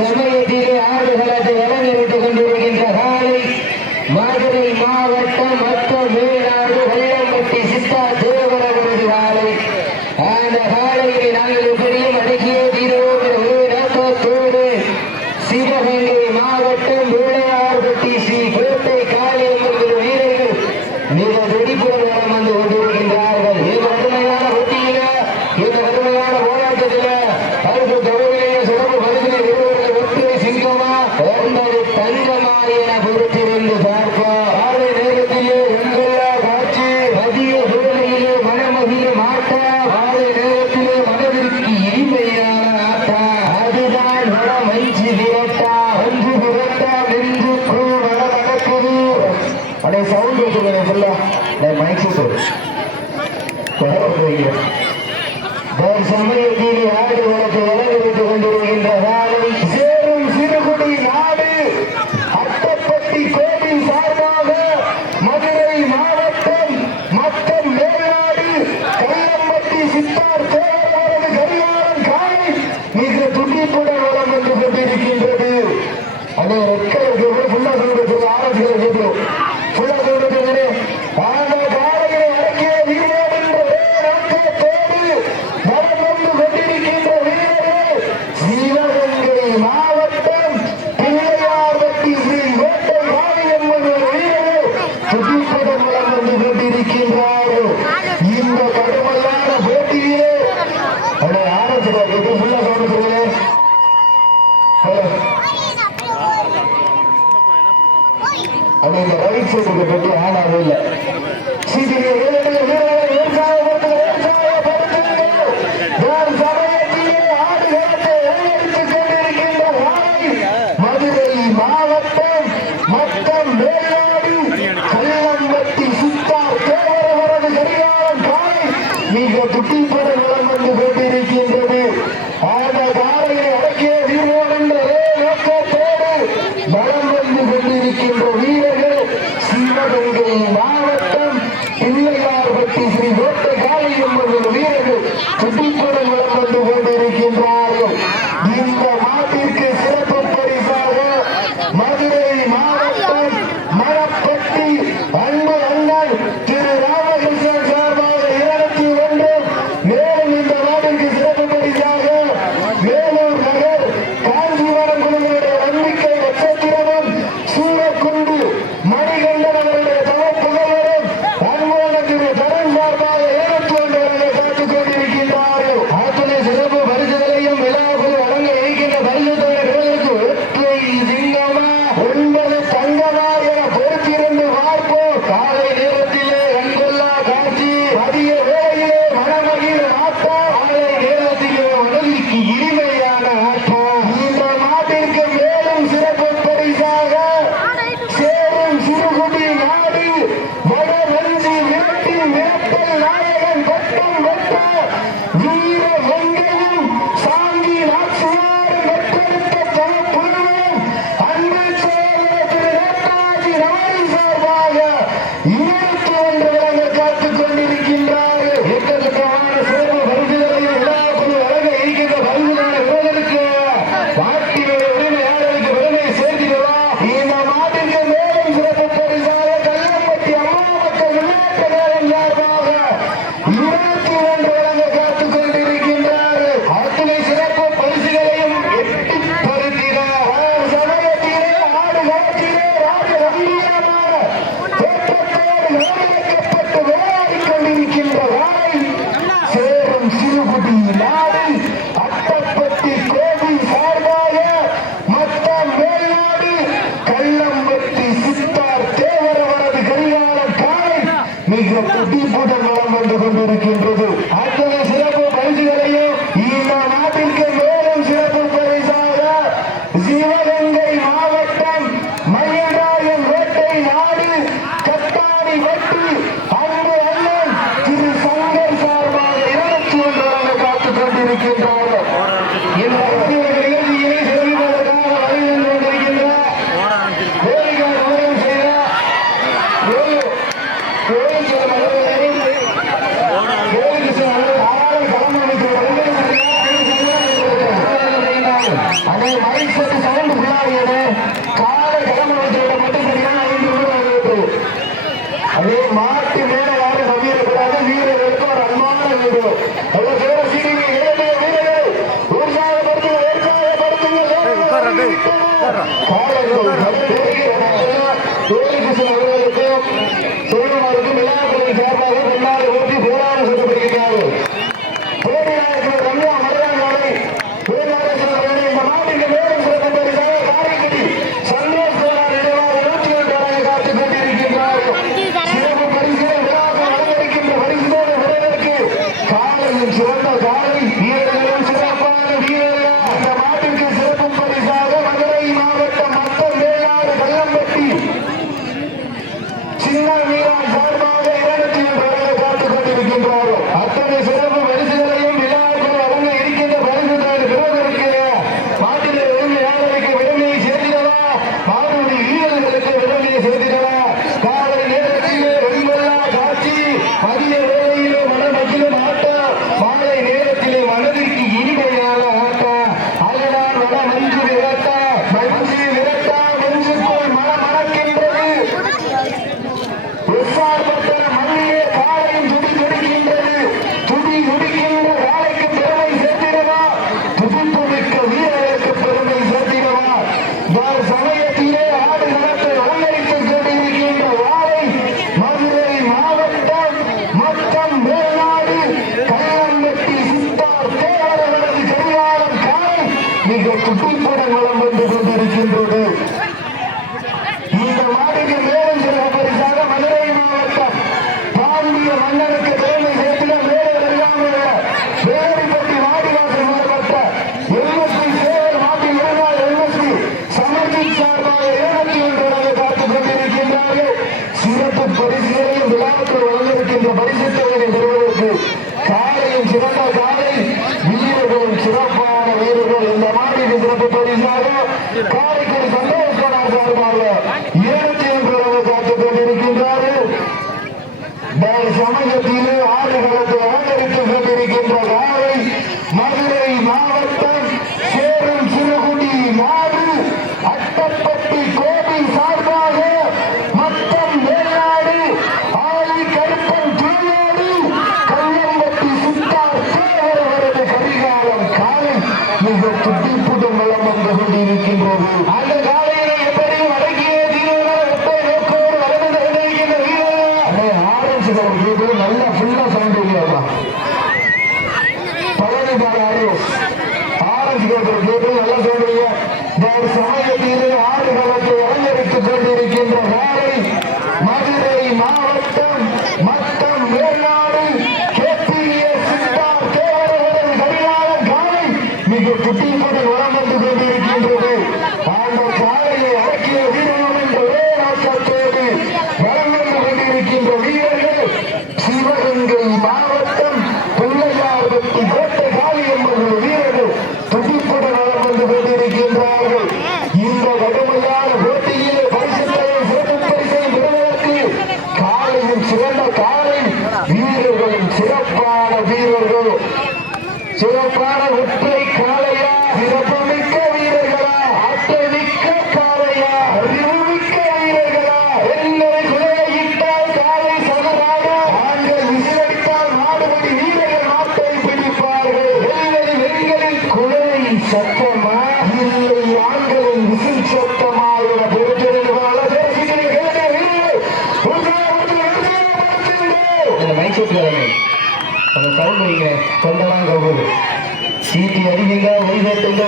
হবে Mariana, Jurutirindo, போட்டி போட்டு நடந்து கொண்டிருக்கின்றது. அத்தனை சிறப்பு பரிசுகளையும் இந்த நாட்டில் পরিচিত ejecutivo de Guadalajara.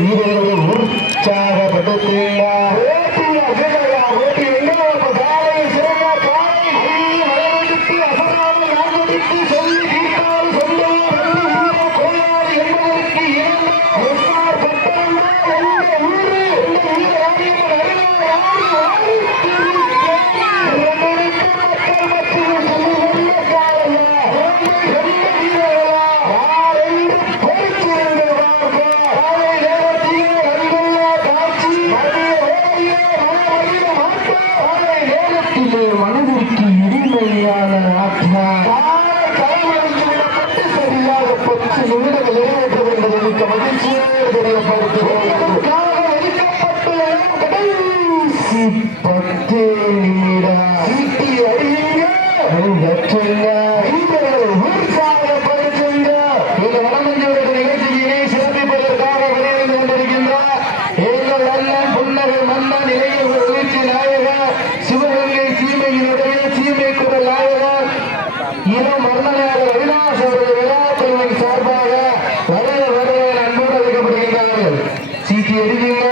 వీరులు ఉత్సాహపడుతున్నా எதிரே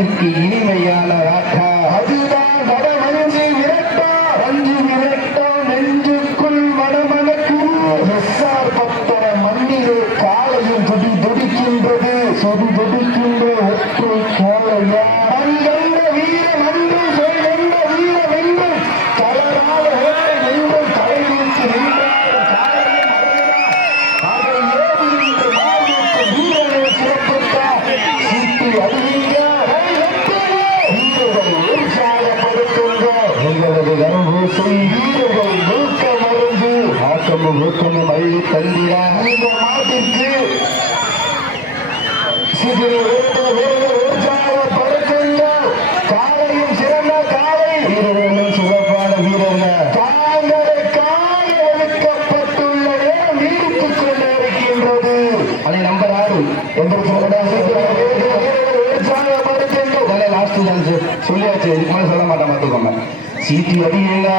மண்ணுக்கு இனிமையான சொல்லியாச்சு இதுக்கு மேலே சொல்ல மாட்டேன் பார்த்துக்கோங்க சீட்டு வரி இல்லை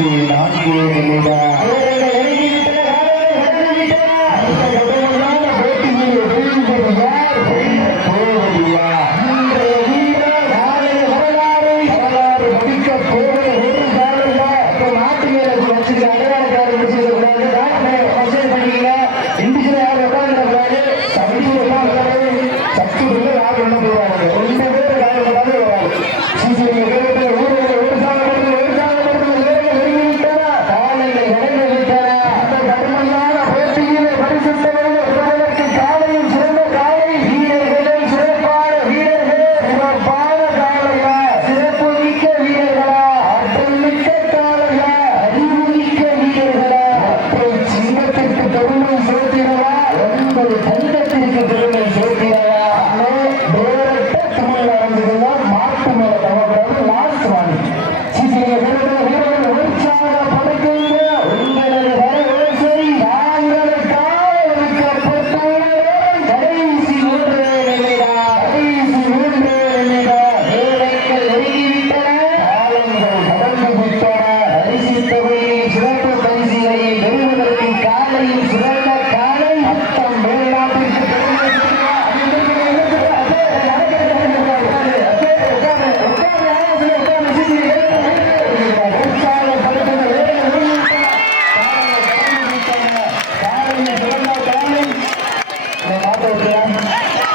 நாற்பத்தி நான்கு நிமிடம்